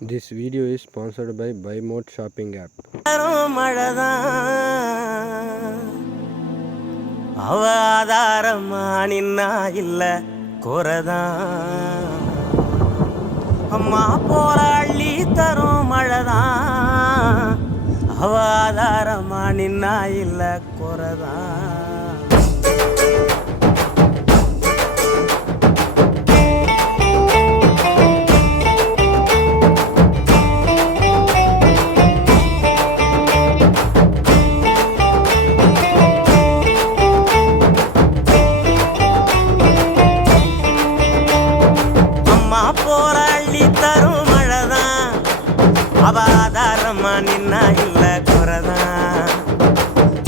This video is sponsored by BuyMode shopping app. அவதாரமா நின்னா இல்ல குறதான் அம்மா போல அள்ளி தரும் மழைதான் அவதாரமா நின்னா இல்ல குறதான் அவதாரமா நின்னா இல்ல குறதான்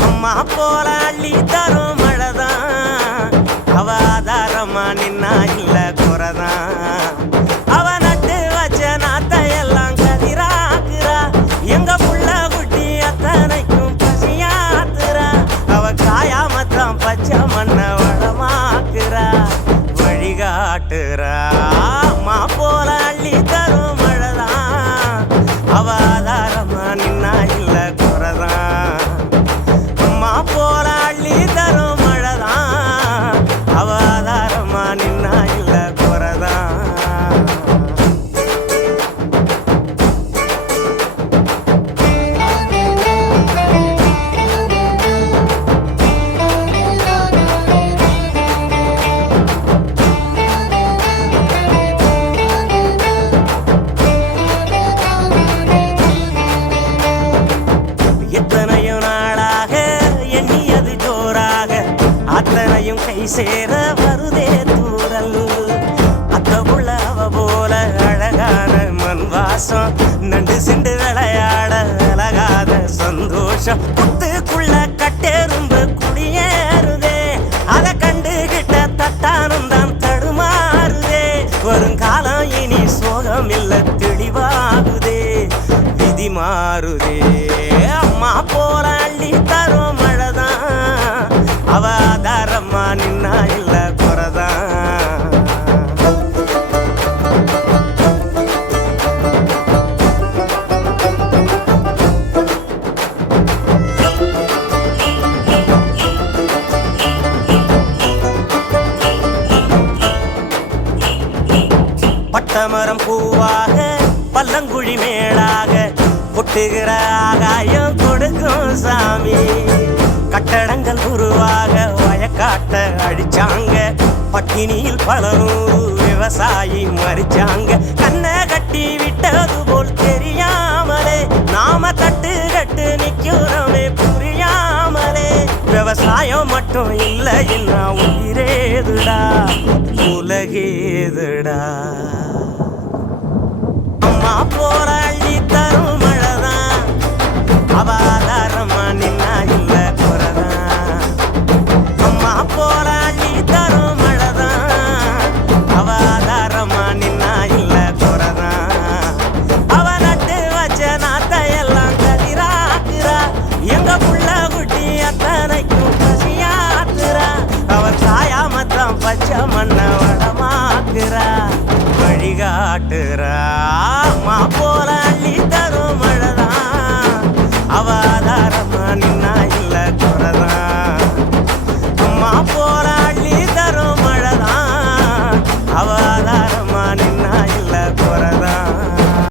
அம்மா போல அள்ளி தரும் மழைதான் அவதாரமா நின்னா இல்ல குறதான் அவ நட்டு வச்ச நாத்தையெல்லாம் கதிராக்குறா எங்க புள்ள குட்டி அத்தனைக்கும் பசியாத்துறா அவ காயாமத்தான் பச்சை மண்ண வளமாக்குறா வழிகாட்டுறா அம்மா போல அள்ளி தரும் அவதாரமா நின்னா இல்ல குறதான் அம்மா போல அள்ளி தரும் மழைதான் அவதாரமா நின்னா இல்ல குறதான் அத்தனையும் கை சேர வருதே தூரல் அத்த புள்ள அவ போல அழகான மண் வாசம் நண்டு சிண்டு விளையாட அழகாத சந்தோஷம் புத்துக்குள்ள கட்டெரும்பு குடியேறுதே அதை கண்டுகிட்ட தட்டானும் தான் தடுமாறுதே வருங்காலம் இனி சோகம் இல்ல தெளிவாகுதே விதி மாறுதே அம்மா போல அள்ளி தரும் மழைதான் அவதாரமா நின்னா இல்ல குறதான் பட்டமரம் பூவாக பல்லங்குழி மேடாக கொட்டுகிற ஆகாயம் கொடுக்கும் சாமி கட்டடங்கள் உருவாக வயக்காட்ட அடிச்சாங்க பட்டினியில் பல நூறு விவசாயி மறிச்சாங்க கண்ணை கட்டி விட்டது போல் தெரியாமலே நாம தட்டு கட்டு நிக்கிறோமே புரியாமலே விவசாயம் மட்டும் இல்லை என்ன உயிரேதுடா உலகேதுடா அம்மா போற அள்ளி தரும் மழைதான் அவதாரமா நின்னா இல்ல குறதான் அம்மா போல அள்ளி தரும் மழைதான் அவதாரமா நின்னா இல்ல குறதான் அவ நட்டு வச்ச நாத்தையெல்லாம் கதிராக்குறா எங்க புள்ள குட்டி அத்தனைக்கும் பசியாத்துறா அவ காயாமத்தான் பச்சை மண்ண வளமாக்குறா வழிகாட்டுறா